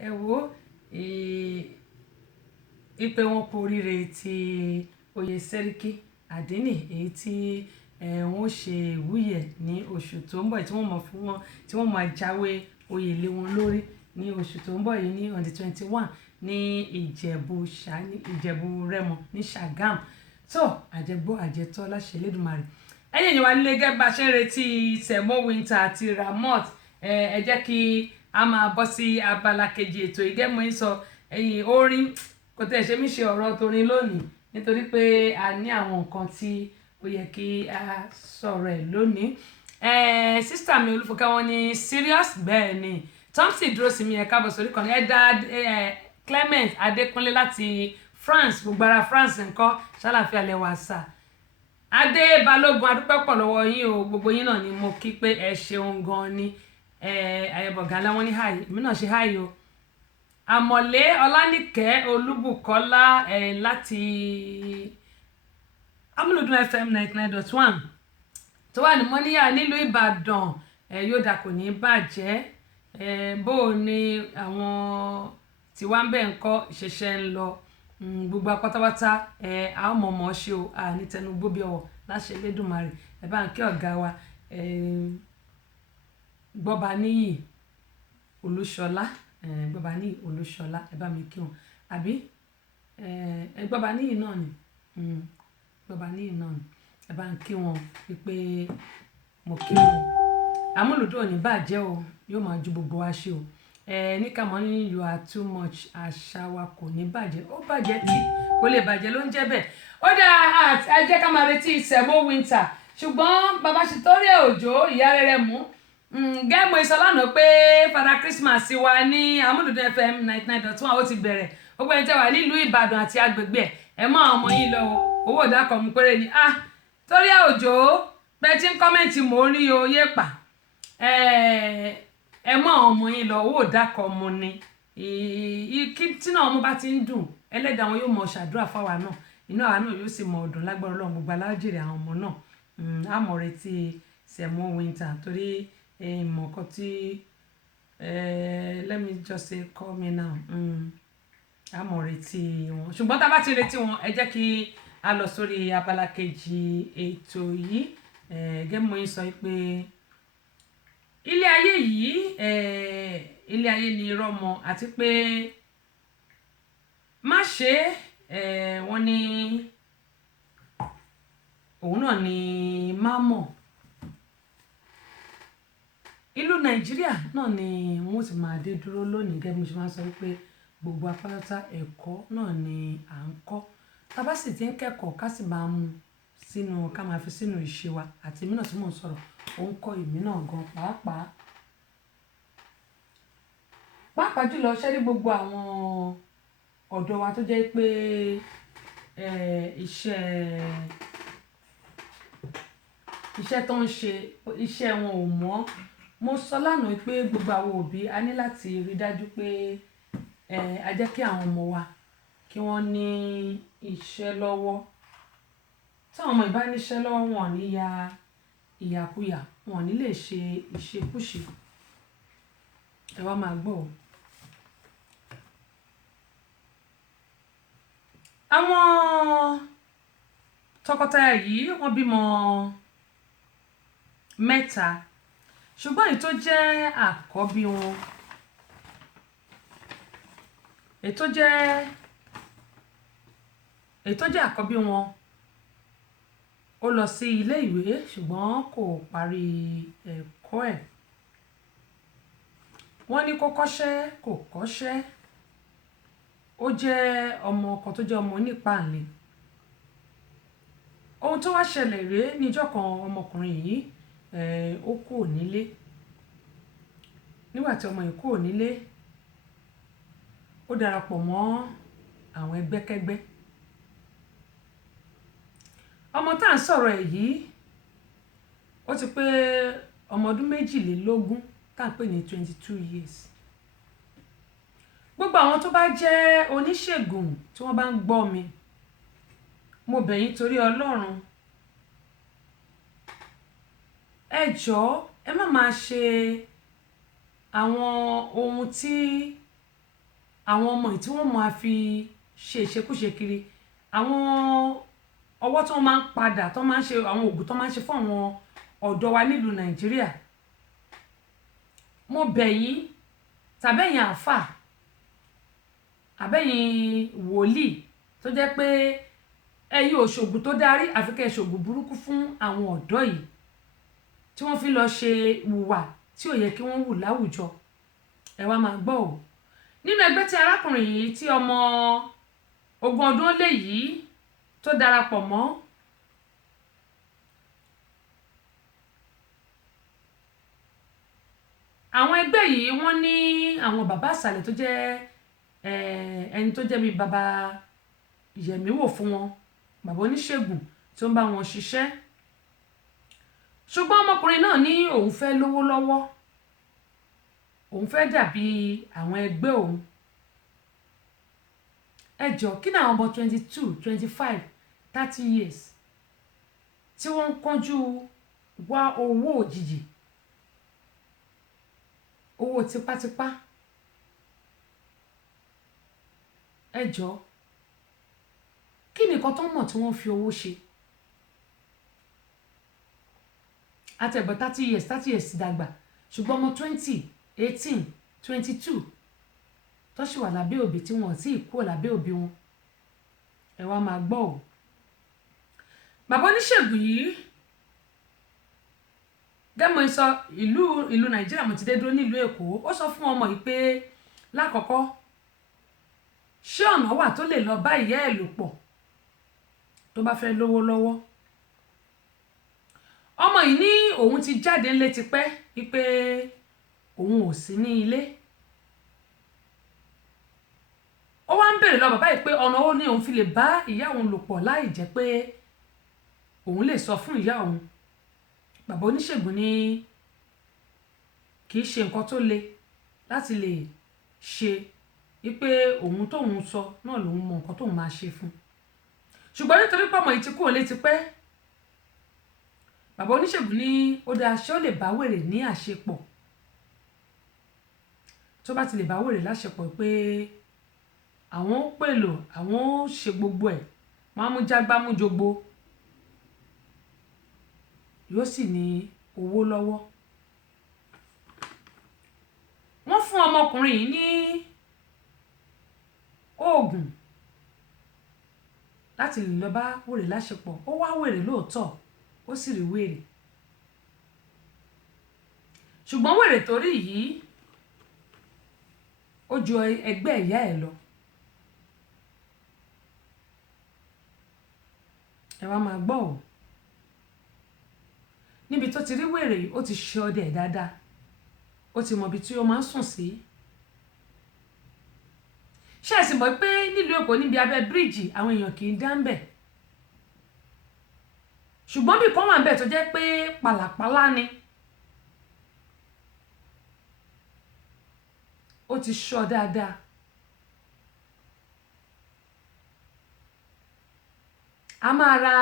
ẹ wo ìpè wọn kú oríire ti oyè sẹ́ríkì àdínì èyí tí wọ́n ṣe ìwúyè ní oṣù tó ń bọ̀ tí wọ́n mọ̀ fún wọn tí wọ́n máa jáwé oyè lé wọn lórí ní oṣù tó ń bọ̀ yìí ní on the 21 ní ìjẹ̀bú rẹ́mọ ní Ṣàgám tó àjẹgbó àjẹtọ́ láṣẹ Elédùmarè ẹ̀yin èèyàn wa nílé gẹ́gẹ́ bá ṣe ń retí Semo Winter àti Ramot ẹ jẹ́ kí a máa bọ́ sí abala kejì ètò ìgẹ́mọ̀ ń sọ ẹ̀yìn orin kò tẹ̀ ṣe mí ṣe ọ̀rọ̀ torin lónìí nítorí pé a ní àwọn nǹkan tí ó yẹ kí a sọ̀rọ̀ ẹ̀ lónìí sísítà mi Olúfúnkẹ́ wọn ní serious bẹ́ẹ̀ ni Thompson dúró sí mi ẹ̀ káàbọ̀ sórí kan ẹ̀dá Clement Adékúnlé láti France gbogbo ara France nǹkan ṣàlàfíà lẹ́wà sà Adé Balógun adúpẹ́ pọ̀ lọ́wọ́ yín o gbogbo yín náà ni mo kí pé ẹ ṣeun gan ni ayẹbọ̀gá láwọn ní háì èmi náà ṣe háì o Àmọ̀lé Ọlánìkẹ́ Olúbùkọ́lá láti Amúlùdún FM 99.1 tó wà ní Mọ́níyà nílùú Ìbàdàn yóò dà kò ní bàjẹ́ bó o ní àwọn tiwa ń bẹ̀ ń kọ́ ìṣẹ̀ṣẹ̀ ń lọ gbogbo apátápátá a ó mọ̀ọ́mọ̀ ṣe o ní tẹnu gbóbi ọ̀wọ̀ láṣẹ Elédùmarè ẹ bá ń kí ọ̀gá wa Gbọ́baníyì Olúṣọlá Gbọ́baníyì Olúṣọlá ẹ bá mi kí wọn àbí Gbọ́baníyì náà ni Gbọ́baníyì náà ni ẹ bá ń kí wọn wípé mo kí wọn Amúlùdún ò ní bàjẹ́ o yóò máa ju gbogbo wa ṣe o ní kàmọ́ ní you are too much àṣà wa kò ní bàjẹ́ ó bàjẹ́ tí kò lè bàjẹ́ ló ń jẹ́ bẹ́ẹ̀ ó dáa ẹ jẹ́ ká máa retí Semo Winter ṣùgbọ́n bàbá Ṣìtórí Òjó ìyá rere mú gẹ́mọ̀ ìsọlánà pé Father Christmas wa ní Amúlùdún FM 99.1 ó ti bẹ̀rẹ̀ gbogbo ẹni tẹ́ wà nílùú Ìbàdàn àti agbègbè ẹ̀ mọ́ àwọn ọmọ yín lọ owó ìdákọ̀ mú péré ni Tórí Òjó bẹ́ẹ̀ tí ń kọ́mẹ́ǹtì mò ń rí oyè pa ẹ mọ́ àwọn ọmọ yín lọ owó ìdákọ̀ mu ni tí náà ọmọ bá ti ń dùn ẹlẹ́dàá wọn yóò mọ ṣàdúrà fáwa náà inú àwa náà yóò sì mọ ọdún lágbára Ọlọ́run gbogbo alájèrè àwọn ọmọ náà àmọ́ retí Semo Winter torí ìmọ̀ kan tí let me just say call me now àmọ́ retí wọn ṣùgbọ́n tá a bá ti retí wọn ẹ jẹ́ kí a lọ sórí abala kejì ètò yìí gẹ́gẹ́ mo ń sọ pé ilé ayé yìí ilé ayé ni irọ́ mọ àti pé má ṣe wọ́n ní òun náà ni má mọ̀ ìlú Nàìjíríà náà ni wọ́n ti máa dé dúró lónìí gẹ́gẹ́ bí mo ṣe máa ń sọ wípé gbogbo apáta ẹ̀kọ́ náà ni à ń kọ́ tá bá sì ti ń kẹ́kọ̀ọ́ ká sì máa mú sínú ká máa fi sínú ìṣe wa àti èmi náà tí mò ń sọ̀rọ̀ ó ń kọ́ èmi náà gan pàápàá jùlọ ṣẹ́rí gbogbo àwọn ọ̀dọ́ wa tó jẹ́ pé iṣẹ́ tó ń ṣe iṣẹ́ wọn ò mọ́ mo sọ lánàá pé gbogbo àwọn òbí a ní láti rí dájú pé a jẹ́ kí àwọn ọmọ wa kí wọ́n ní iṣẹ́ lọ́wọ́ táwọn ọmọ ìbá níṣẹ́ lọ́wọ́ wọn ní ya ìyàkuyà wọn ní lè ṣe ìṣekúṣe ẹ wá máa gbọ́ o. àwọn tọkọtaya yìí wọ́n bímọ mẹ́ta ṣùgbọ́n èyí tó jẹ́ àkọ́bí wọn èyí tó jẹ́ àkọ́bí wọn ó lọ sí ilé ìwé ṣùgbọ́n kò parí ẹ̀kọ́ ẹ̀ wọ́n ní kó kọ́ṣẹ́ kò kọ́ṣẹ́ ó jẹ́ ọmọ kan tó jẹ́ ọmọ onípàǹlẹ̀ ohun tó wá ṣẹlẹ̀ rèé níjọ́ kan ọmọkùnrin yìí ó kúrò nílé nígbà tí ọmọ yìí kúrò nílé ó darapọ̀ mọ́ àwọn ẹgbẹ́kẹ́gbẹ́ ọmọ tá à ń sọ̀rọ̀ ẹ̀ yìí ó ti pé ọmọ ọdún 22 tá à ń pè ní 22 years gbogbo àwọn tó bá jẹ́ oníṣègùn tí wọ́n bá ń gbọ́ mi mo bẹ̀ yín torí Ọlọ́run ẹ jọ̀ọ́ ẹ má máa ṣe àwọn ohun tí àwọn ọmọ yìí tí wọ́n máa fi ṣe ìṣekúṣe kiri, àwọn ọwọ́ tí wọ́n máa ń padà tó máa ń ṣe àwọn oògùn tó máa ń ṣe fún àwọn ọ̀dọ́ wa nílùú Nàìjíríà. Mo bẹ̀ yín, tàbẹ́yìn àfà àbẹ́yìn wòlíì tó jẹ́ pé ẹ̀yin ò ṣògùn tó darí àfi kẹ́ ṣògùn burúkú fún àwọn ọ̀dọ́ yìí tí wọ́n fi lọ ṣe ìwà tí ò yẹ kí wọ́n wù láwùjọ. Ẹ wá máa gbọ́ o, nínú ẹgbẹ́ tí arákùnrin yìí tí ọmọ 20 ọdún ó lé yìí tó darapọ̀ mọ́, àwọn ẹgbẹ́ yìí wọ́n ní àwọn bàbá àsàlẹ̀ tó jẹ́ ẹni tó jẹ́ bí bàbá yẹ̀míwò fún wọn, bàbá oníṣègùn tó ń bá wọn ṣiṣẹ́. Ṣùgbọ́n ọmọkùnrin náà ní òun fẹ́ lówó lọ́wọ́, òun fẹ́ dàbí àwọn ẹgbẹ́ òun. Ẹ jọ̀ọ́, kí ni àwọn ọmọ 22, 25, 30 years tí wọ́n ń kánjú wá owó òjijì, owó tipátipá? Ẹ jọ̀ọ́, kí ni nǹkan tó mọ̀ tí wọ́n fi owó ṣe? Àtẹ̀gbọ́ 30 years dàgbà, ṣùgbọ́n ọmọ 20, 18, 22 tó ṣì wà lábẹ́ òbí tí wọ́n ti kúrò lábẹ́ òbí wọn. Ẹ wá máa gbọ́ o, bàbá oníṣègùn yìí gẹ́mọ̀ sọ ìlú Nàìjíríà, mo ti dé dúró nílùú Èkó. Ó sọ fún ọmọ yìí pé lákọ̀ọ́kọ́, ṣé ọ̀nà wà tó lè lọ bá ìyá ẹ̀ lò pọ̀ tó bá fẹ́ lówó lọ́wọ́? Ọmọ yìí ní òun ti jáde ńlé tipẹ́ wípé òun ò sí ní ilé. Ó wá ń bèrè lọ bàbá yìí pé ọ̀nà wo ni òun fi lè bá ìyá òun lò pọ̀ láì jẹ́ pé òun lè sọ fún ìyá òun. Bàbá oníṣègùn ní kì í ṣe nǹkan tó le láti lè ṣe, wípé òun tóun sọ náà lòun mọ nǹkan tóun máa ṣe fún. Ṣùgbọ́n nítorí pé ọmọ yìí ti kúrò létí pẹ́, bàbá oníṣègùn ní ó dáa, ṣé ó lè bá wèrè ní àṣepọ̀? Tó bá ti lè bá wèrè láṣepọ̀ pé àwọn ó pèlò, àwọn ó ṣe gbogbo ẹ̀, wọ́n á mú jágbá mú jogbo, yóò sì ní owó lọ́wọ́. Wọ́n fún ọmọkùnrin yìí ní oògùn láti lè lọ bá wèrè láṣepọ̀. Ó wá wèrè lóòótọ́, ó sì rí wèrè. Ṣùgbọ́n wèrè tó rí yìí ó ju ẹgbẹ́ ìyá ẹ̀ lọ. Ẹ wá máa gbọ́ o, níbi tó ti rí wèrè ó ti ṣe ọdẹ dáadáa, ó ti mọ ibi tí ó máa ń sùn sí. Ṣé ẹ sì mọ̀ pé nílùú Èkó níbi abẹ́ bíríìjì àwọn èèyàn kì í dá ń bẹ̀? Ṣùgbọ́n bí kan wà ń bẹ̀ tó jẹ́ pé pàlàpàlà ni. Ó ti ṣọ́ dáadáa. A máa ra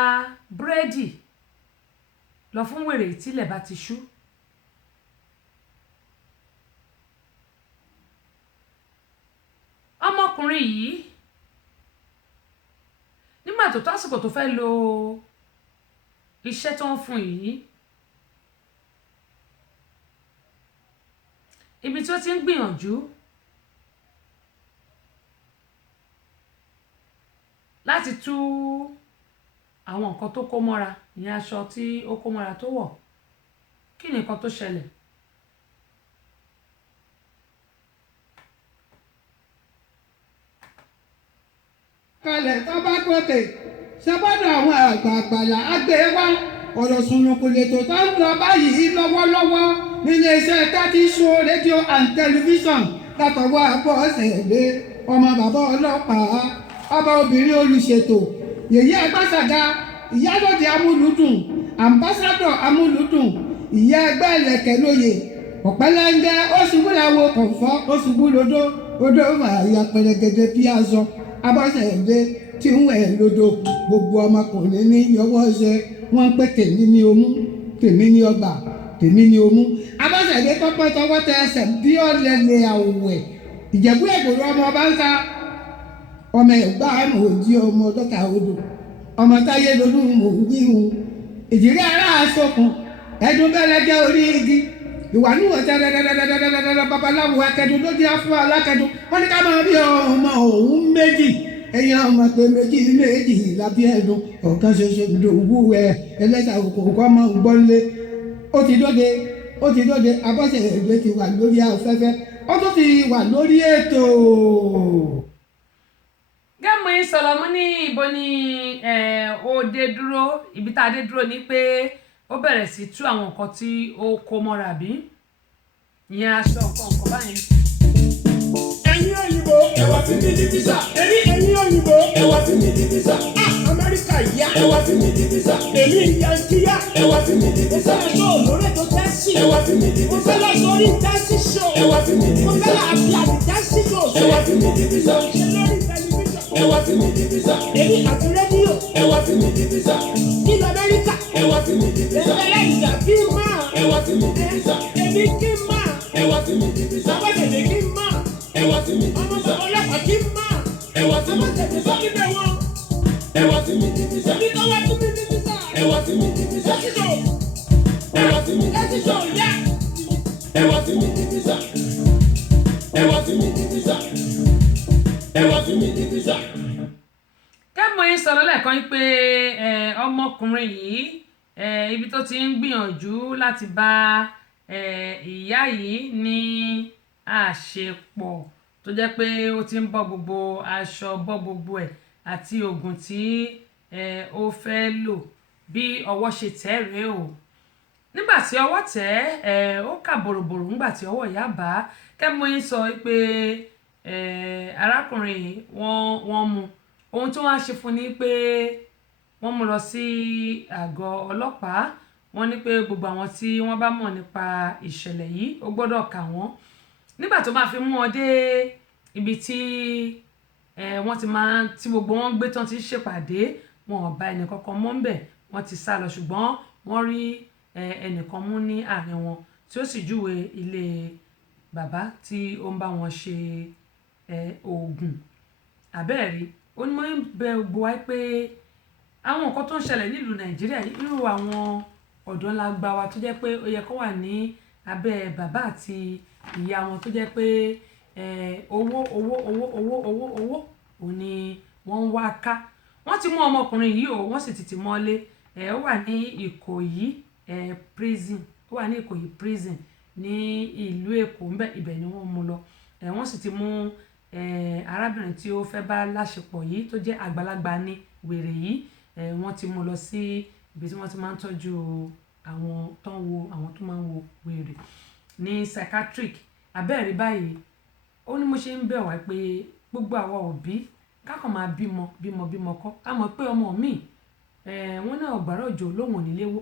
búrẹ́dì lọ fún wèrè tílẹ̀ bá ti ṣú. Ọmọkùnrin yìí nígbà tó tó àsìkò tó fẹ́ lo iṣẹ́ tó ń fún yìí, ibi tí ó ti ń gbìyànjú láti tú àwọn nǹkan tó kó mọ́ra, ìyẹn aṣọ tí ó kó mọ́ra tó wọ̀, kí ni nǹkan tó ṣẹlẹ̀? kalẹ̀ tó bá gòkè ṣàbọ̀dọ̀ àwọn àgbààgbàyà àgbẹ̀ wa ọ̀rọ̀ sùnùkùn lètò tó ń lọ báyìí lọ́wọ́lọ́wọ́ nílé iṣẹ́ Tati Show rédíò and tẹlifíṣàn látọwọ́ Abọ́sẹ̀dé ọmọ bàbá ọlọ́pàá, ọba obìnrin olùṣètò, yèyé Agbáṣàga, ìyálòdì amúlùdùn, àmbásádọ̀ amúlùdùn, ìyá ẹgbẹ́ ìlẹ̀kẹ̀ lóye, ọ̀pẹ́lẹ́ngẹ́ ó ṣubú láwo kọ̀ǹfọ́, ó ṣubú lodó, odó àyà pẹ̀lẹ́gẹ̀dẹ̀ bí aṣọ. Abọ́sẹ̀dé tí ń wẹ̀ lódò, gbogbo ọmọkùnrin ní yọwọ́ ṣe wọ́n ń pè tèmi ní omú, tèmi ní ọgbà, tèmi ní omú. Abọ́sẹ̀dé tọ́pẹ́ tọwọ́ tẹ ẹsẹ̀ bí ọ̀lẹ́lẹ̀ àwẹ̀ Ìjẹ̀bú Ègbòrò ọmọ ọba ń ta ọmọ ẹ̀gbá àmọ̀ òjì ọmọ dọ́kà odò ọmọ táyé lolú mò ń wíhun ìdílé aláàsọkùn ẹdun bẹ́lẹ́jẹ́ orí igi ìwà níwọ̀n tẹ́lẹ̀lẹ́lẹ́lẹ́lẹ́lẹ́ babaláwo akẹ́dùn ló dé fún alákẹ́dùn wọ́n ní ká máa bí ọmọ òun méjì ẹ̀yin ọmọ pé méjì méjì lábí ẹ̀dùn ọ̀kan ṣoṣo ìdòwú ẹ̀ ẹlẹ́sà òkòkò ọmọ ògbọ́nlé ó ti dóde abọ́sẹ̀ ẹ̀gbẹ́ ti wà lórí afẹ́fẹ́ ó tún ti wà lórí ètò. gẹ́mú sọ̀rọ̀ mú ní ibo ni ó dé dúró ibi tá a dé dúró ni pé ó bẹ̀rẹ̀ sí tú àwọn nǹkan tí ó kó mọ́ra bí ìyẹn aṣọ nǹkan báyìí. ẹ̀yin òyìnbó ẹ wá fi mí di visa. ẹ̀yin òyìnbó ẹ wá fi mí di visa. amẹ́ríkà yá ẹ wá fi mí di visa. èmi yankiya ẹ wá fi mí di visa. mo fẹ́ lọ lórí ètò tẹ́sí. ẹ wá fi mí di visa. mo fẹ́ lọ sórí tẹ́sí show. ẹ wá fi mí di visa. mo fẹ́ lọ àbí àbí tẹ́sí show. ẹ wá fi mí di visa. ṣe lórí tẹlifíṣàn. ẹ wá fi mí di visa. èmi àti rédíò. ẹ wá fi mí di visa. nílò amẹ́ríkà. ẹ wá fi mí di visa. ẹ̀rẹ́ ìjà kí n máa. ẹ wá fi mí di visa. èmi kí n máa. ẹ wá fi mí di visa. abọ́dẹ̀dẹ̀ kí n máa. ẹ wá fi mí di visa. ọmọ ọlọ́pàá kí n máa. ẹ wá fi mí di visa. ẹ wá fi mí di visa. ẹ wá fi mí di visa. ẹ wá fi mí di visa. ẹ wá fi mí di visa. ẹ wá fi mí di visa. ẹ wá fi mí di visa. kẹ́mọ̀ yín sọ̀rọ̀ lẹ́ẹ̀kan yín pé ọmọkùnrin yìí ibi tó ti ń gbìyànjú láti bá ìyá yìí ní àṣepọ̀ tó jẹ́ pé ó ti ń bọ́ gbogbo aṣọ bọ́ gbogbo ẹ̀ àti oògùn tí ó fẹ́ lò bí ọwọ́ ṣe tẹ̀ rèé o nígbà tí ọwọ́ tẹ̀ ó kà bòròbòrò nígbà tí ọwọ́ ìyá bá kẹ́mọ̀ yín sọ pé arákùnrin yìí wọ́n mú ohun tí wọ́n á ṣe fún ni pé wọ́n mú lọ sí àgọ́ ọlọ́pàá wọ́n ní pé gbogbo àwọn tí wọ́n bá mọ̀ nípa ìṣẹ̀lẹ̀ yìí ó gbọ́dọ̀ kà wọ́n nígbà tó máa fi mú wọn dé ibi tí wọ́n ti máa tí gbogbo wọn gbé tán ti ṣèpàdé wọn ò bá ẹnìkankan mọ́ ń bẹ̀ wọ́n ti sá lọ ṣùgbọ́n wọ́n rí ẹnìkan mú ní àárín wọn tí ó sì júwe ilé bàbá tí ó ń bá wọn ṣe oògùn àbẹ́ẹ̀rí ó ní wọ́n bẹ gbogbo wa pé àwọn nǹkan tó ń ṣẹlẹ̀ nílùú nàìjíríà irú àwọn ọ̀dọ́ ńlá gba wa tó jẹ́ pé ó yẹ kó wà ní abẹ́ bàbá àti ìyá wọn tó jẹ́ pé owó òun ni wọ́n ń wá ká wọ́n ti mú ọmọkùnrin yìí o wọ́n sì ti tì mọ́lé ó wà ní ìkòyí prison ó wà ní ìkòyí prison ní ìlú èkó ibẹ̀ ni wọ́n mú lọ wọ́n sì ti mú arábìnrin tí ó fẹ́ bá láṣepọ̀ yìí tó jẹ́ àgbàlagbà ní wèrè yìí wọ́n ti mú lọ sí ibi tí wọ́n ti máa ń tọ́jú àwọn tó máa ń wo wèrè ní psychiatric abẹ́ẹ̀rí báyìí ó ní mo ṣe ń bẹ̀ wá pé gbogbo àwa òbí kákan máa bímọ kọ́ a mọ̀ pé ọmọ mi wọ́n náà ọ̀gbàrá òjò lóhùn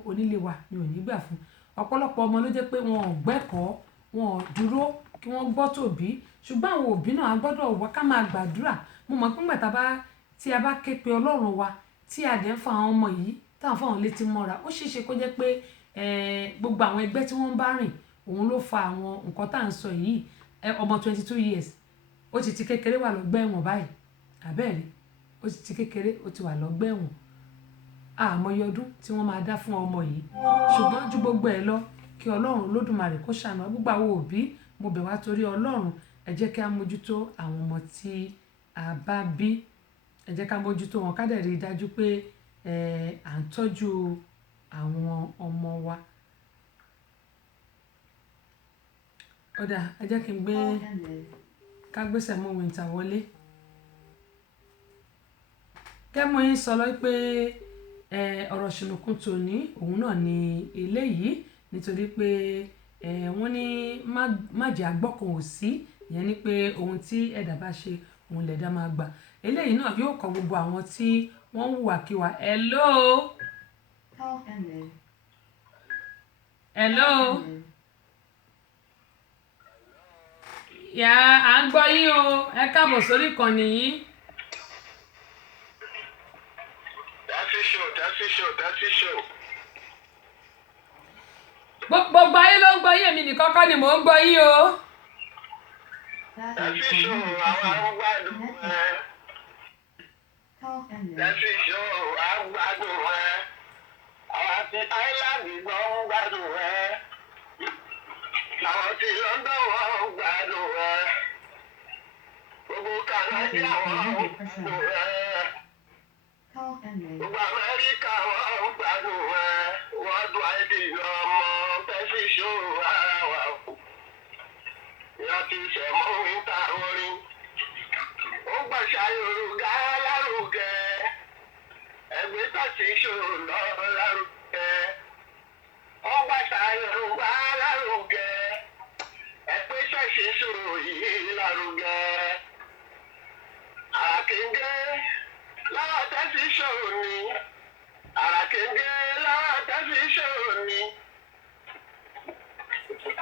onílé wa ni ò ní gbà fún ọ̀pọ̀lọpọ̀ ọmọ ló jẹ́ pé wọn ò gbẹ́kọ̀ọ́ wọn ò dúró kí wọ́n gbọ́ tòbí ṣùgbọ́n àwọn òbí náà a gbọ́dọ̀ wá ká máa gbàdúrà mo mọ̀ pé ńgbà tí a bá ké pe ọlọ́run wa tí a dẹ̀ ń fa àwọn ọmọ yìí táwọn fáwọn létí mọ́ra ó ṣeéṣe kó jẹ́ pé gbogbo àwọn ẹgbẹ́ tí wọ́n bá rìn òun ló fa àwọn nǹkan tá à ń sọ yìí ọmọ 22 years ó ti kékeré wà lọ́gbà ẹ̀wọ̀n báyìí àbẹ́ẹ̀ni ó ti kékeré ó ti wà lọ́gbà ẹ̀wọ̀n àmọye ọdún tí wọ́n máa dá fún ọmọ yìí ṣùgbọ́n ju gbogbo ẹ̀ lọ kí ọlọ́run olódùmarè kó ṣàánú gbogbo àwọn òbí mo bẹ̀ wá torí ọlọ́run ẹ jẹ́ kí a mójútó àwọn ọmọ tí a bá bí ẹ jẹ́ ká mójútó wọn ká dẹ̀ rí i dájú pé à ń tọ́jú àwọn ọmọ wa. ó dà ẹ jẹ́ kí n gbé ká gbéṣẹ́ mú winter wọlé. kẹ́mú yín sọ lọ pé ọ̀rọ̀ ṣùnùkùn tòní òun náà ni eléyìí nítorí pé wọ́n ní má jẹ́ àgbọ́kàn ò sí ìyẹn ni pé ohun tí ẹ̀dá bá ṣe òun lẹ̀dá máa gbà eléyìí náà yóò kọ gbogbo àwọn tí wọ́n hùwàkiwà. hello. hello. yà á ń gbọ́ yín o ẹ káàbọ̀ sórí ìkànnì yìí. That's show. Gbogbo ayé ló ń gbọ́ yín èmi nìkan kọ́ ni mò ń gbọ́ yín o. Tẹ́sí ṣó àwọn agbádùn ẹ̀. Tẹ́sí ṣó agbádùn ẹ̀. Àwọn ti Áíláńdì gbọ́ ń gbádùn ẹ̀. Àwọn ti London wọ́n ń gbádùn ẹ̀. Gbogbo Kànáńdì àwọn ń gbádùn ẹ̀. Gbogbo Amẹ́ríkà wọ́n ń gbádùn ẹ̀. Wọ́n dùn àìdí ọmọ tẹ́sí ṣó ara wa kù. Ìyá ti ṣẹ̀mọ́ wíńtà orin. Ó gbàṣà Yorùbá lárugẹ. Ẹgbẹ́ tàṣí ṣòro lọ lárugẹ. Ó gbàṣà Yorùbá lárugẹ. Ẹgbẹ́ tàṣí ṣòro yìí lárugẹ. Àràkéńgé lára tẹ́sí ṣòro ni. Àràkéńgé lára tẹ́sí ṣòro ni.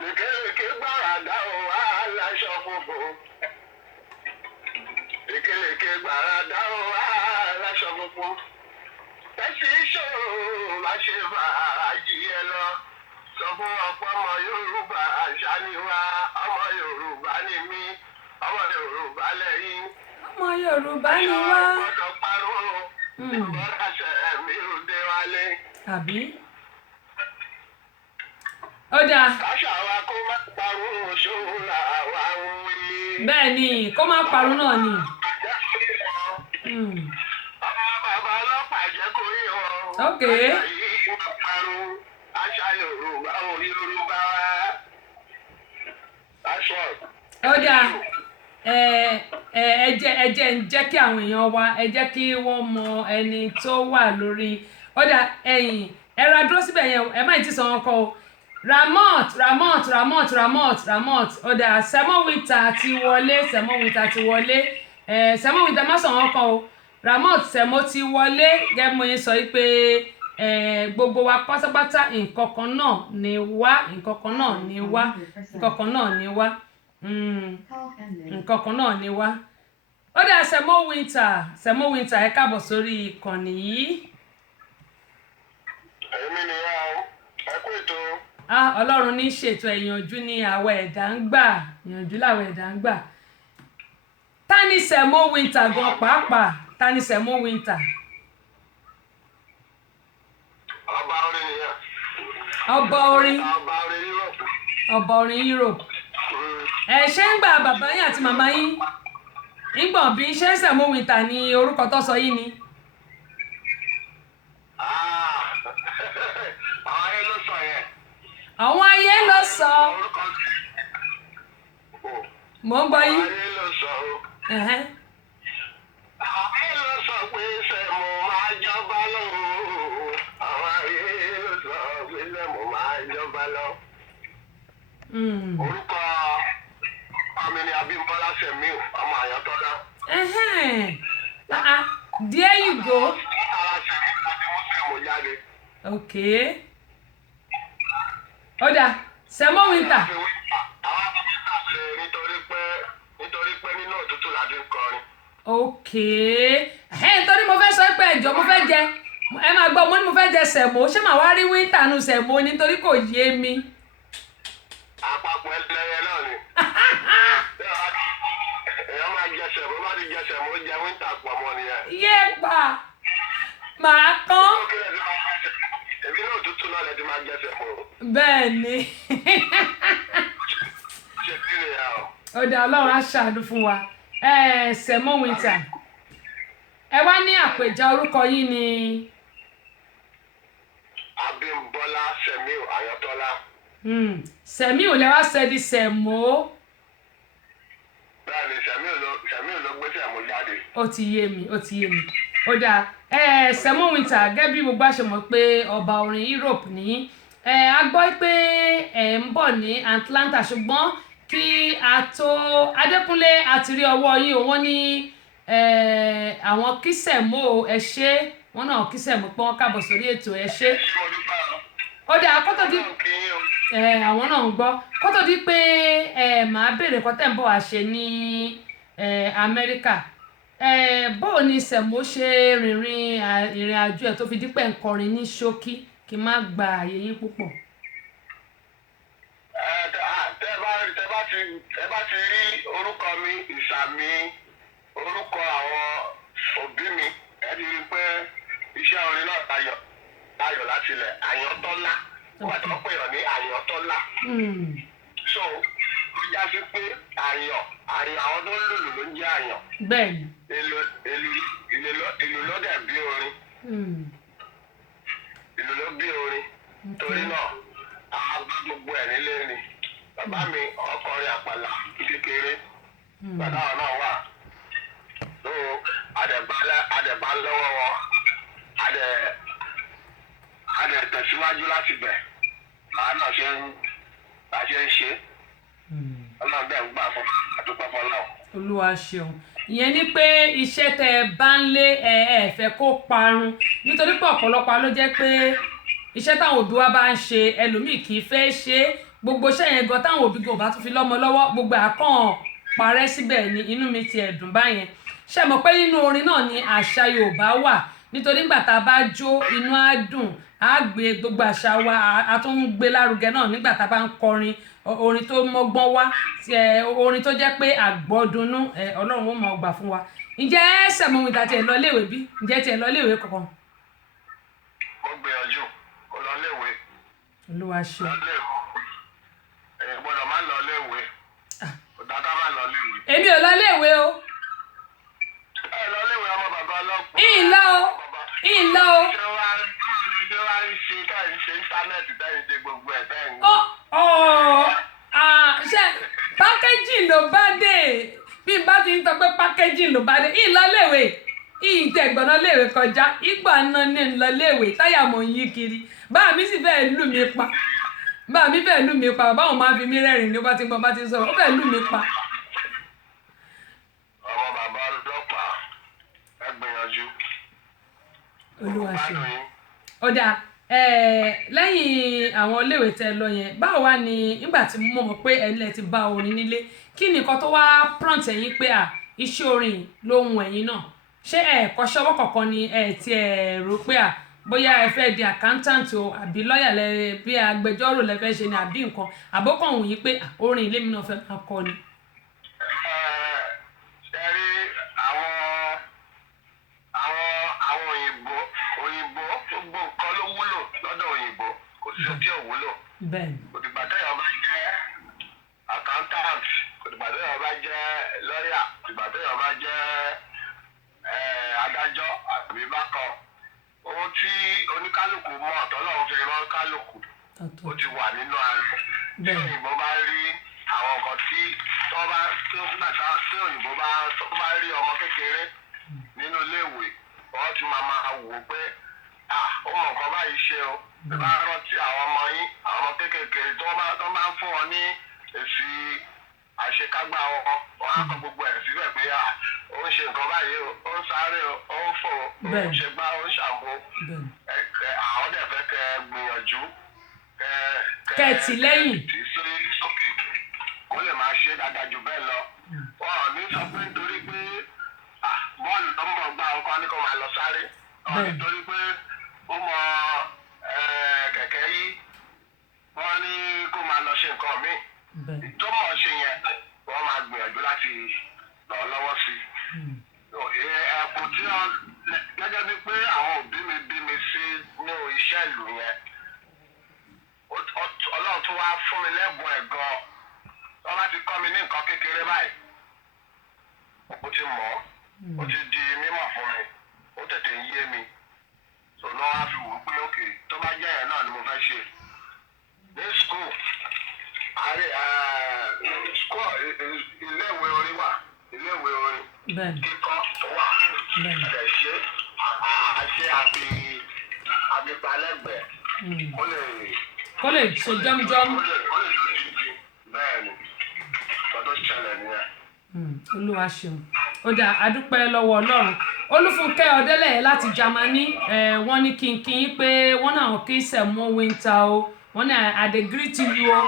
Ìkélèké gbàràdá o aláṣọ funfun. Ìkélèké gbàràdá o aláṣọ funfun. Tẹ́sí ṣòro má ṣe fàájì ẹ lọ. Sọ fún ọ̀pọ̀ ọmọ Yorùbá àṣà ni wá. Ọmọ Yorùbá ni mí. Ọmọ Yorùbá lẹ́yìn. ọmọ Yorùbá ni wá. Gbọ́dọ̀ parọ́. Ìbọ̀dà ṣe mi ò dé wálé. àbí. ó dáa. Káṣà wa kó má parọ́ òṣòwò làwa ń wí. bẹ́ẹ̀ ni kó má parun náà ni. Bàbá ọlọ́pàá jẹ́ kó yé wọn. Ok. Àṣà yìí kó má parun. Àṣà Yorùbá ò Yorùbá wá. That's all. ó dáa. ẹ jẹ́ ń jẹ́ kí àwọn èèyàn wa ẹ jẹ́ kí wọ́n mọ ẹni tó wà lórí. ó dáa ẹ̀yìn ẹ ra dúró síbẹ̀ yẹn ẹ má ì tí sọ wọn kọ́ o. Ramot ó dáa Semo Winter ti wọlé Semo Winter má sọ wọn kọ́ o. Ramot Semo ti wọlé gẹ́gẹ́ mo yín sọ yìí pé gbogbo wa pátápátá nǹkan kan náà ni wá nǹkan kan náà ni wá nǹkan kan náà ni wá nǹkan kan náà ni wá. ó dáa Semo Winter ẹ káàbọ̀ sórí ìkànnì yìí. Èmi nìyá o, ẹ kú ètò. Ọlọ́run ní ṣètò ìyànjú ní àwa ẹ̀dá ń gbà ìyànjú làwọn ẹ̀dá ń gbà. Ta ni Semo Winter gan pàápàá ta ni Semo Winter. Ọba orin nìyẹn. ọba orin Europe. ọba orin Europe. ṣé ń gba bàbá yín àti màmá yín ńgbọ̀n bí ṣé Semo Winter ni orúkọ tó sọ yín ni. Àwọn ayé ló sọ yẹn. àwọn ayé ló sọ. mò ń gbọ́ yín. Àwọn ayé ló sọ o. Àwọn ayé ló sọ pé Semo máa jọba lọ. Àwọn ayé ló sọ pé Semo máa jọba lọ. Orúkọ ọmọ ni Abímbọ́lá Sẹ̀míù ọmọ Àyàntọ́lá. There you go. Ara Sẹ̀míù láti mú Semo jáde. Okay. ó dáa Semo Winter. Àwọn akọ́kọ́ ṣe nítorí pé nínú òtútù láti ń kọrin. Okay. Torí mo fẹ́ sọ pé ẹ̀jọ̀ mo fẹ́ jẹ ẹ máa gbọ́ mo ní mo fẹ́ jẹ Semo ṣé màá wá rí Winter nu Semo nítorí kò yé mi. Àpapọ̀ ẹlẹ́yẹ náà ni. Èèyàn máa jẹ Semo bá ti jẹ Semo ó jẹ Winter pọ̀ mọ́ nìyẹn. yé pa màá kán. Èmi náà òtútù náà lẹ ti máa jẹ Semo. bẹ́ẹ̀ ni. Ṣé kí ni ìyá o? ó dáa Ọlọ́run á ṣàánú fún wa. Semo Winter ẹ wá ní àpèjà orúkọ yín ni. Abímbọ́lá Sẹ̀míù Àyàntọ́lá. Sẹ̀míù lẹ wá sọ di Semo. Bẹ́ẹ̀ni Sẹ̀míù ló gbé Semo jáde. ó ti yé mi ó dáa Semo Winter gẹ́gẹ́ bí gbogbo àṣẹ mọ̀ pé ọba orin Europe ní a gbọ́ pé ẹ̀ ń bọ̀ ní Atlanta ṣùgbọ́n kí a tó Adékúnlé àti rí ọwọ́ yín wọ́n ní àwọn kí Semo ẹ ṣé wọ́n náà kí Semo pé wọ́n káàbọ̀ sórí ètò ẹ ṣé. ó dáa kó tó di àwọn náà ń gbọ́ kó tó di pé màá béèrè nǹkan tẹ̀ ń bọ̀ wá ṣe ní Amẹ́ríkà bóò ni Semo ṣe ìrìn àjò ẹ̀ tó fi dípẹ́ nkọrin ní ṣókí kí n má gba àyè yín púpọ̀. Tẹ́ bá ti ti rí orúkọ mi ìsàmì orúkọ àwọn òbí mi ẹ ti rí pé iṣẹ́ orin náà tayọ̀ láti ilẹ̀ Àyàntọ́lá wọ́n ti pè ọ́ ní Àyàntọ́lá. So ó já sí pé àyàn àwọn tó ń lùlù ló ń jẹ́ àyàn. bẹ́ẹ̀ni. ìlú ló dẹ̀ bí orin. ìlú ló bí orin. torí náà àwọn gbogbo ẹ̀ nílé ni bàbá mi ọkùnrin àpàlà kékeré bàbá wọn náà wà. So àdẹ̀bá lọ́wọ́ wọn àdẹ̀ tẹ̀síwájú láti bẹ̀ àánà ṣe ń ṣe ọlọ́run bẹ́ẹ̀ ń gbà fún àdúpẹ́ fọlọ́. Olúwa ṣeun ìyẹn ni pé iṣẹ́ tẹ ẹ bá ń lé ẹ fẹ́ kó parun nítorí pé ọ̀pọ̀lọpọ̀ ló jẹ́ pé iṣẹ́ táwọn òbí wa bá ń ṣe ẹlòmíì kì í fẹ́ ṣe gbogbo iṣẹ́ yẹn gan táwọn òbí gan bá tún fi lọ́mọ lọ́wọ́ gbogbo àkàn parẹ́ síbẹ̀ ni inú mi ti ẹ̀dùn báyẹn ṣe mọ̀ pé nínú orin náà ni àṣà Yorùbá wà nítorí nígbà tá a bá jó inú á dùn á gbé gbogbo àṣà wa a tún ń gbé lárugẹ náà nígbà tá a bá ń kọrin orin tó mọ́gbọ́n wá orin tó jẹ́ pé àgbọ́dúnú Ọlọ́run ó mọ̀ ọgbà fún wa ǹjẹ́ Sẹ̀mó Winter tiẹ̀ lọ léèwé bí ǹjẹ́ tiẹ̀ lọ léèwé kankan. mo gbìyànjú kó lọ léèwé. Olúwa ṣe. gbọ́dọ̀ má lọ léèwé dada má lọ léèwé. èmi ò lọ léèwé o. ẹ lọ léèwé ọmọ bàbá ọlọ́pàá. ìlọ o. ṣé wàá ń ṣe káyìn ṣe íńtánẹ́ẹ̀tì táyìn ṣe gbogbo ẹ̀ táyìn. ṣe pákéjì ló bá dé bí n bá ti ń sọ pé pákéjì ló bá dé ìlọléèwé ìtẹ̀gbọ́nà léèwé kọjá ìgbà náà ní ìlọléèwé táyà mọ̀ ń yí kiri báà mi sì fẹ́ẹ́ lù mí pa báwọn máa fi mí rẹ́rìn ní bá ti ń bọ́ bá ti ń sọ̀rọ̀ ó fẹ́ẹ́ lù mí pa. ọmọ bàbá ọlọ́pàá ẹ gbìyànjú. Olúwa ṣe ó dáa lẹ́yìn àwọn iléèwé tẹ lọ yẹn báwo wá ni nígbà tí mo mọ̀ pé ẹ̀lẹ́ ti bá orin nílé kí ni nǹkan tó wá prompt ẹ̀yin pé iṣẹ́ orin lóhun ẹ̀yin náà ṣé kọ́ṣẹ́ ọwọ́ kọ̀ọ̀kan ni ti rò pé bóyá ẹ fẹ́ di accountant o àbí lọ́ọ̀yà bí agbẹjọ́rò lẹ fẹ́ ṣe ni àbí nǹkan àbókàn wù yín pé orin ilé mi náà fẹ́ máa kọ ni. ṣe rí àwọn òyìnbó gbogbo nǹkan ló wúlò lọ́dọ̀ òyìnbó kò sí tí ò wúlò. kò dìgbà téèyàn bá jẹ́ accountant kò dìgbà téèyàn bá jẹ́ lọ́ọ̀yà kò dìgbà téèyàn bá jẹ́ adájọ́ àbí bákan ohun tí oníkálukú mọ̀ tọ́lọ́run fi rán kálukú ó ti wà nínú ara tí òyìnbó bá rí àwọn nǹkan tí òyìnbó bá rí ọmọ kékeré nínú iléèwé wọ́n ti máa wò pé ó mọ nǹkan báyìí ṣe o bí bá rántí àwọn ọmọ yín àwọn ọmọ kékeré tó máa ń fún wọn ní èsì àṣekágbá wọn á kọ gbogbo ẹ̀ síbẹ̀ pé ó ń ṣe nǹkan báyìí o ó ń sáré o ó ń fò o ó ń ṣe gbá ó ń ṣàmú àwọn dẹ̀ fẹ́ kẹ́ gbìyànjú kẹ́ẹ̀tìlẹ́yìn tí sókè kó lè máa ṣe dáadáa jù bẹ́ẹ̀ lọ wọn ò ní sọ pé nítorí pé bọ́ọ̀lù tó ń bọ̀ gbá ọkọ ní kó máa lọ sáré nítorí pé ó mọ kẹ̀kẹ́ yìí wọ́n ní kó máa lọ ṣe nǹkan míì tó mọ̀ ṣe yẹn wọ́n máa gbìyànjú láti lọ lọ́wọ́ sí ẹ̀kún tí wọ́n gẹ́gẹ́ bí pé àwọn òbí mi bí mi sí ní iṣẹ́ ìlú yẹn Ọlọ́run tó wá fún mi lẹ́bùn ẹ̀ gan-an wọ́n bá ti kọ́ mi ní nǹkan kékeré báyìí ó ti mọ̀ ó ti di mímọ̀ fún mi ó tètè ń yé mi lọ́wọ́ á fi wò ó pé òkè tó bá jẹ́ yẹn náà ni mo fẹ́ ṣe ní school iléèwé orin wà iléèwé orin kíkọ́ wà ẹ̀ṣẹ́ àṣẹ àbíbalẹ̀gbẹ̀ẹ́ kó lè ṣe jọ́mjọ́m. bẹ́ẹ̀ ni ọdún ṣẹlẹ̀ nìyẹn. Olúwa ṣeun ó dà adúpẹ́ lọ́wọ́ Ọlọ́run Olúfúnkẹ́ Ọdẹ́lẹ̀ láti Jámánì wọ́n ní kínkín pé wọ́n náà kí Sẹ̀mó Winter o wọ́n ní I dey greet you o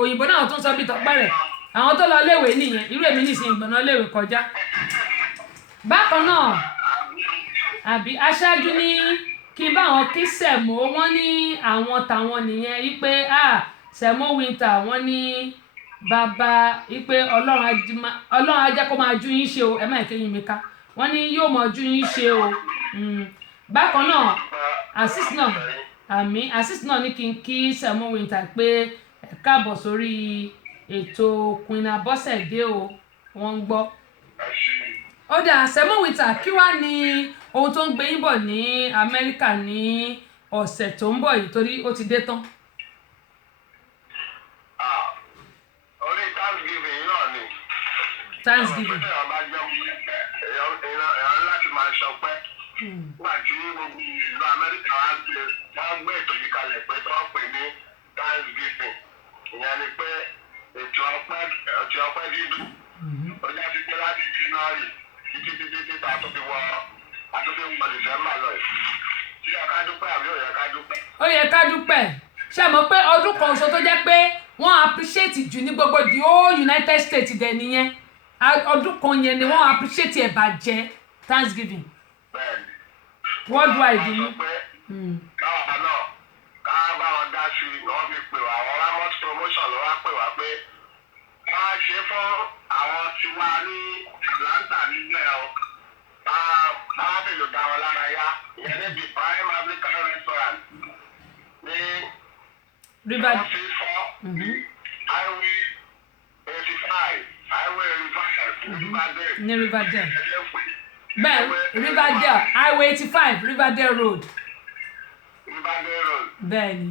òyìnbó náà tún sọ bí tọpẹ́rẹ̀ àwọn tó lọ léèwé nìyẹn irú èmi nìsín ìgbọ̀nà léèwé kọjá bákan náà àbí aṣáájú ní kí n bá àwọn kí Sẹ̀mó wọ́n ní àwọn tàwọn nìyẹn wípé Sẹ̀mó Winter wọ́n ní bàbá ipe ọlọ́run á jẹ́ kó máa jú yín ṣe o ẹ má kéyìn mi ká wọ́n ní yóò mọ̀ jú yín ṣe o bákan náà assist náà ní kí n kí Semo Winter pé ẹ káàbọ̀ sórí ètò Queen Abọ́sẹ̀dé o wọ́n ń gbọ́. ó dà Semo Winter kí wá ní ohun tó ń gbé yín bọ̀ ní Amẹ́ríkà ní ọ̀sẹ̀ tó ń bọ̀ yìí torí ó ti dé tán. orí Thanksgiving náà ni. Thanksgiving. èèyàn láti máa ṣọpẹ́ nígbà tí gbogbo ìlú Amẹ́ríkà wá wọ́n gbé ètò yìí kalẹ̀ pé tí wọ́n pè ní Thanksgiving ìyẹn ni pé ètò ọpẹ́ dídùn ó jẹ́ sí pé láti January títí tá a tó fi wọ December lọ yìí tí yẹ ká dúpẹ́ àbí ò yẹ ká dúpẹ́. ó yẹ ká dúpẹ́ ṣe mọ̀ pé ọdún kan ṣo tó jẹ́ pé wọ́n appreciate jù ní gbogbo the whole United States dẹ̀ nìyẹn ọdún kan yẹn ni wọ́n appreciate ẹ̀ bàjẹ́ Thanksgiving worldwide ni. káwọn náà ká bá wọn dá sí i wọ́n fi pè wá àwọn Ramos promotion ló wá pè wá pé wọ́n á ṣe fún àwọn tiwa ní Atlanta nígbà ọ̀ máa fi lò dá wọn lára yá ìyẹn níbi Prime African Restaurant ní River Highway 85 Highway Riverdale ní Riverdale bẹ́ẹ̀ Riverdale Highway 85 Riverdale Road. bẹ́ẹ̀ ni.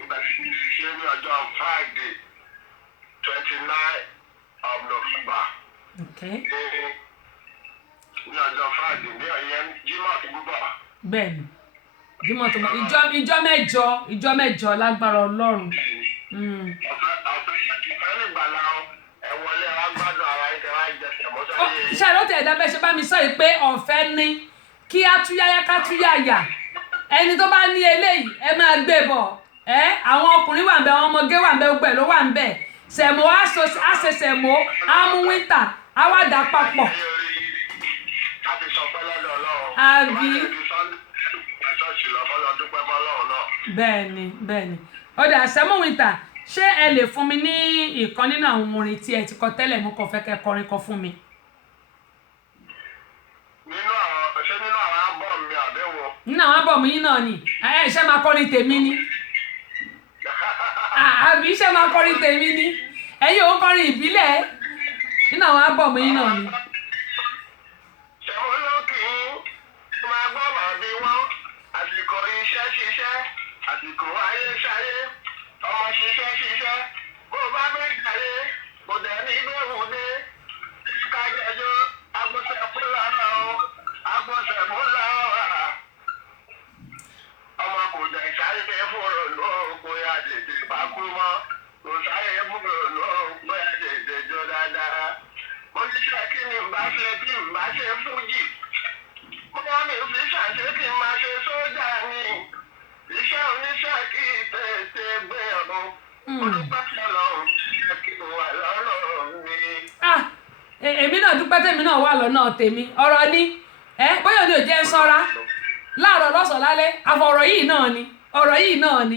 ìgbà tí mo ṣe ní ọjọ́ Friday 29 of November. Okay. ní ọjọ́ Friday ní ọ̀yẹ́ Jímọ̀ tó gbúbọ̀. bẹ́ẹ̀ ni Jímọ̀ tó gbúbọ̀ ìjọ mẹ́jọ lágbára Ọlọ́run. ọ̀fẹ́ nígbàlá ẹ wọlé wa gbádùn ara yín kẹ́ wá jẹ sẹ̀mọ́sá yìí. ṣàlọ́tẹ̀ ẹ̀dá bẹ́ẹ̀ ṣe bá mi sọ yìí pé ọ̀fẹ́ ni kí á túyáyá ká túyáyà ẹni tó bá ní eléyìí ẹ máa gbé bọ̀ àwọn ọkùnrin wà ń bẹ àwọn ọmọge wà ń bẹ gbẹ ló wà ń bẹ sẹ̀mó á ṣe sẹ̀mó á mú Winter á wá dà papọ̀. àbí bẹ́ẹ̀ni ọ̀dà Semo Winter ṣé ẹ lè fún mi ní ìkan nínú àwọn orin tí ẹ ti kọ tẹ́lẹ̀ mú kọ fẹ́ kẹ́ kọrin kan fún mi. nínú àwọn ábọ̀mù mi àbẹ̀wò. nínú àwọn ábọ̀mù yín náà ni ṣé máa kọrin tèmi ni àbí ṣé máa kọrin tèmi ni ẹ̀yin ò ń kọrin ìbílẹ̀ nínú àwọn ábọ̀mù yín náà ni. ṣẹ̀wọ́n ló kì í máa gbọ́ màbí wọ́n àsìkò iṣẹ́ ṣiṣẹ́ àsìkò ayé ṣayé ọmọ ṣiṣẹ́ bó bá bẹ́ẹ̀ ṣayé kò dẹ̀ ní bẹ́ẹ̀ wù dé kájọjọ́ agbọ́sẹ̀ fúnra náà agbọ́sẹ̀ fúnra náà ọmọ kò dẹ̀ ṣayé fúnra náà kó yá tètè bá kú mọ́ kò ṣayé fúnra náà kó yá tètè jọ dáadáa mo ní ṣe kí ni bá ṣe tí n bá ṣe fújì bóyá mi fi ṣàṣe kí n máa ṣe sójà ni iṣẹ́ oníṣẹ́ kì í tètè gbé ọ̀run olùpàṣẹ lọ́run kí n wà lọ́rọ̀ mi. èmi náà dúpẹ́ tèmi náà wà lọ́nà tèmi ọ̀rọ̀ ni bóyá òde ò jẹ́ sọ́ra láàárọ̀ lọ́sàn-án lálẹ́ àfọ̀rọ̀ yìí náà ni ọ̀rọ̀ yìí náà ni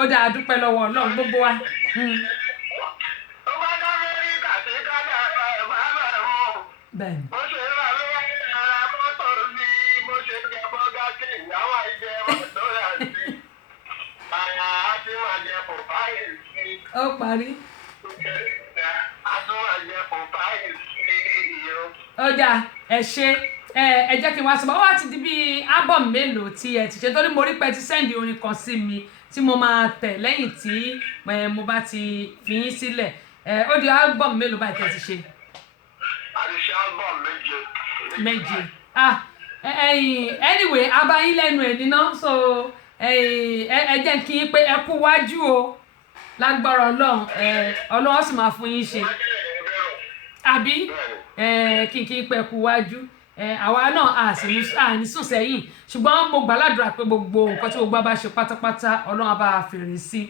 ó dáa dúpẹ́ lọ́wọ́ Ọlọ́run gbogbo wa. bẹ́ẹ̀ni. bó ṣe rà lọ́wọ́ ara mọ́tò ní bó ṣe jẹ bọ́gá kí ìyáwó ìjẹ ọ̀dọ́ rà sí àyà àti máa jẹ pòpáyì sí. ó parí. àti máa jẹ pòpáyì sí iyo. ó dáa ẹ ṣe ẹ jẹ́ kí n wá sọ wá ti di bíi ábọ̀mù mélòó tí ẹ ti ṣe torí mo rí pé ti sẹ́ndì orin kan sí mi tí mo máa tẹ̀ lẹ́yìn tí mo bá ti fi yín sílẹ̀ ó di ábọ̀mù mélòó báyìí tẹ́ ti ṣe. àdìsí album méje. Anyway abayín lẹ́nu ẹ̀ níná so ẹ jẹ́ kí n pé ẹ kú wájú o lágbára Ọlọ́run sì máa fún yín ṣe àbí kí n pé ẹ kú wájú àwa náà àní sùn sẹ́yìn ṣùgbọ́n mo gbàládùra pé gbogbo nǹkan tí gbogbo bá ṣe pátápátá Ọlọ́run á bá fèrè sí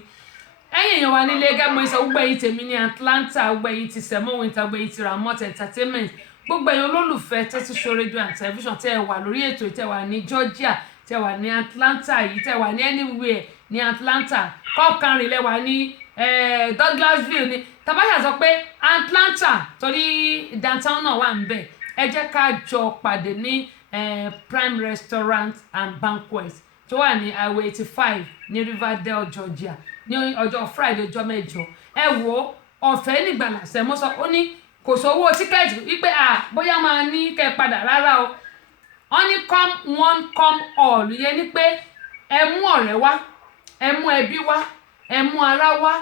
ẹ̀yin èèyàn wa nílé gẹ́gẹ́ mọ́ ìsọ gbogbo ẹ̀yin tèmi ní Atlanta gbogbo ẹ̀yin ti Semo Winter gbogbo ẹ̀yin ti Ramot Entertainment gbogbo ẹ̀yin olólùfẹ́ Tẹ́tí Show rédíò and tẹlifíṣàn tẹ́ ẹ wà lórí ètò tẹ́ wà ní Georgia tẹ́ wà ní Atlanta yìí tẹ́ wà ní anywhere ní Atlanta kọ́ọ̀kanrin lẹ́ wà ní Douglasville ní tabasha sọ pé Atlanta torí downtown náà wà níbẹ̀ ẹ jẹ́ ká jọ pàdé ní Prime Restaurant and Banquet tó wà ní Highway 85 ní Riverdale Georgia ní ọjọ́ Friday ọjọ́ mẹ́jọ ẹ wo ọ̀fẹ́ nígbàlà Sẹ̀mó sọ ó ní kò sówó tíkẹ́ẹ̀tì wípé bóyá máa ní kẹ́ padà rárá o wọ́n ní come one come all yẹn ni pé ẹ mú ọ̀rẹ́ wá ẹ mú ẹbí wá ẹ mú ará wá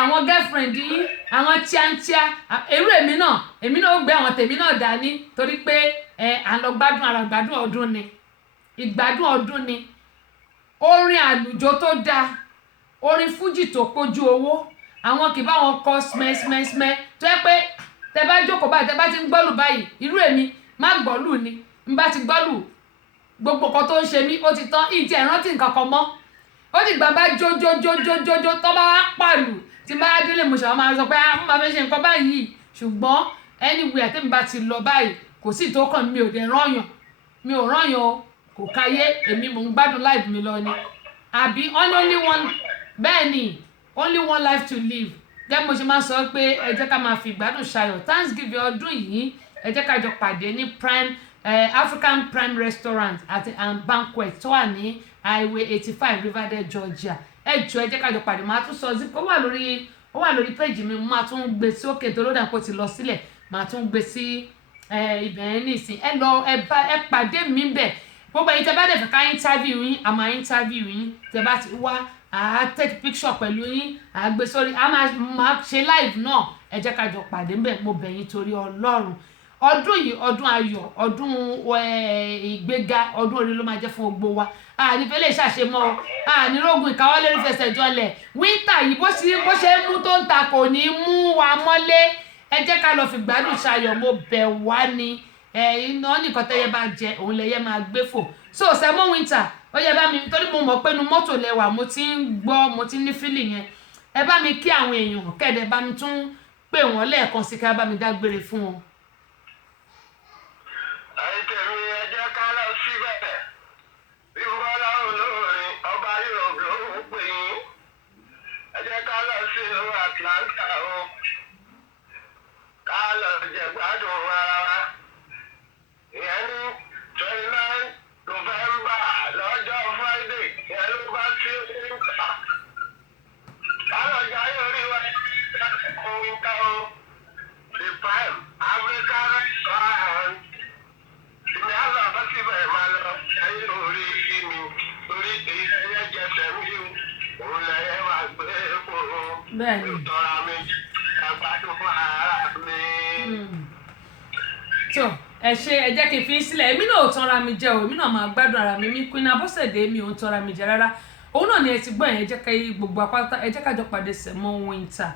àwọn girlfriend yín àwọn tíátíá èrú èmi náà ó gbé àwọn tèmi náà dání torí pé à ń lọ gbádùn ara gbádùn ọdún ni ìgbádùn ọdún ni orin àlùjọ tó dáa orin fújì tó pójú owó àwọn kì bá wọn kọ smẹ́smẹ́smẹ́ tó yẹ pé tẹ bá jókòó báyìí tẹ bá ti ń gbọ́lù báyìí irú èmi má gbọ́lù ni n bá ti gbọ́lù gbogbo nǹkan tó ń ṣe mí ó ti tán ìtì ẹ̀rántí nǹkan kan mọ́ ó ti gbà bá jójójójójó tó bá wá pàlù tí bá délé mo ṣàwọn máa sọ pé mo máa fẹ́ ṣe nǹkan báyìí ṣùgbọ́n anywhere tẹ́mi bá ti lọ báyìí kò sí ìtókàn mi ò dé rányàn o kò káyé èmi mò ń gbádùn life mi lọ ni àbí only one bẹ́ẹ̀ ni only one life to live gẹ́gẹ́ mo ṣe máa sọ pé ẹ jẹ́ ká máa fi ìgbádùn ṣayọ̀ Thanksgiving ọdún yìí ẹ jẹ́ ká jọ pàdé ní African Prime Restaurant and Banquet tó wà ní Highway 85 Riverdale Georgia ẹ jọ̀ọ́ ẹ jẹ́ ká jọ pàdé máa tún sọ sí ó wà lórí péjì mi máa tún gbé sí òkè tó lódà kó ti lọ sílẹ̀ máa tún gbé sí ibẹ̀ yẹn nísìn ẹ lọ ẹ pàdé mi bẹ̀ gbogbo ẹ̀yin tẹ́ bá dẹ̀ fẹ́ ká interview yín a máa interview yín tẹ́ bá ti wá take picture pẹ̀lú yín gbé sórí a máa ṣe live náà ẹ jẹ́ ká jọ pàdé ńbẹ̀ mo bẹ̀ yín torí Ọlọ́run ọdún yìí ọdún ayọ̀ ọdún ìgbéga ọdún orí ló máa jẹ́ fún gbogbo wa ànífẹ́ lè ṣàṣemọ́ ànírógùn ìkáwọ́lé rí fẹsẹ̀ jọlẹ̀ wíńtà yìí bó ṣe ń mú tó ń ta kò ní mú wa mọ́lé ẹ jẹ́ ká lọ fi gbádùn ṣayọ̀ mo bẹ̀ wá ni iná nìkan tẹ́yẹ bá jẹ òun lẹ́yẹ máa gbé fò so Sẹ̀mó Winter ó yẹ bá mi torí mo mọ̀ pé inú mọ́tò lẹ́wà mo ti ń gbọ́ mo ti ní fílì yẹn ẹ bá mi kí àwọn èèyàn kẹ́ẹ̀dẹ̀ bá mi tún pè wọ́n lẹ́ẹ̀kan sí ká bá mi dágbére fún wọn. àìtẹ̀mí ẹ jẹ́ ká lọ síbẹ̀ bí bọ́lá olórin ọba Europe ló ń pè yín ẹ jẹ́ ká lọ sí ìlú Atlanta o ká lọ jẹ gbádùn ara wa ìyẹn ní 29 November lọ́jọ́ Friday ìyẹn ló bá sí ìta ká lọ jáde orí wa ohun ká o the Prime African Restaurant ìní àlọ́ àbọ̀síbẹ̀ máa lọ ṣayé orí mi torí èyí ẹ̀yẹ jẹsẹ̀ mi òun lẹ́yẹ máa gbé epo ìtọ́ra mi ẹ̀gbádùn ara mi. tó ẹ ṣe ẹ jẹ́ kí n fi sílẹ̀ èmi náà ò tanra mi jẹ o èmi náà máa gbádùn ara mi Queen Abọ́sẹ̀dé mi ò ń tanra mi jẹ rárá òun náà ni ẹ ti gbọ́ ẹ jẹ́ ká gbogbo apáta ẹ jẹ́ ká jọ pàdé Sẹ̀mó Winter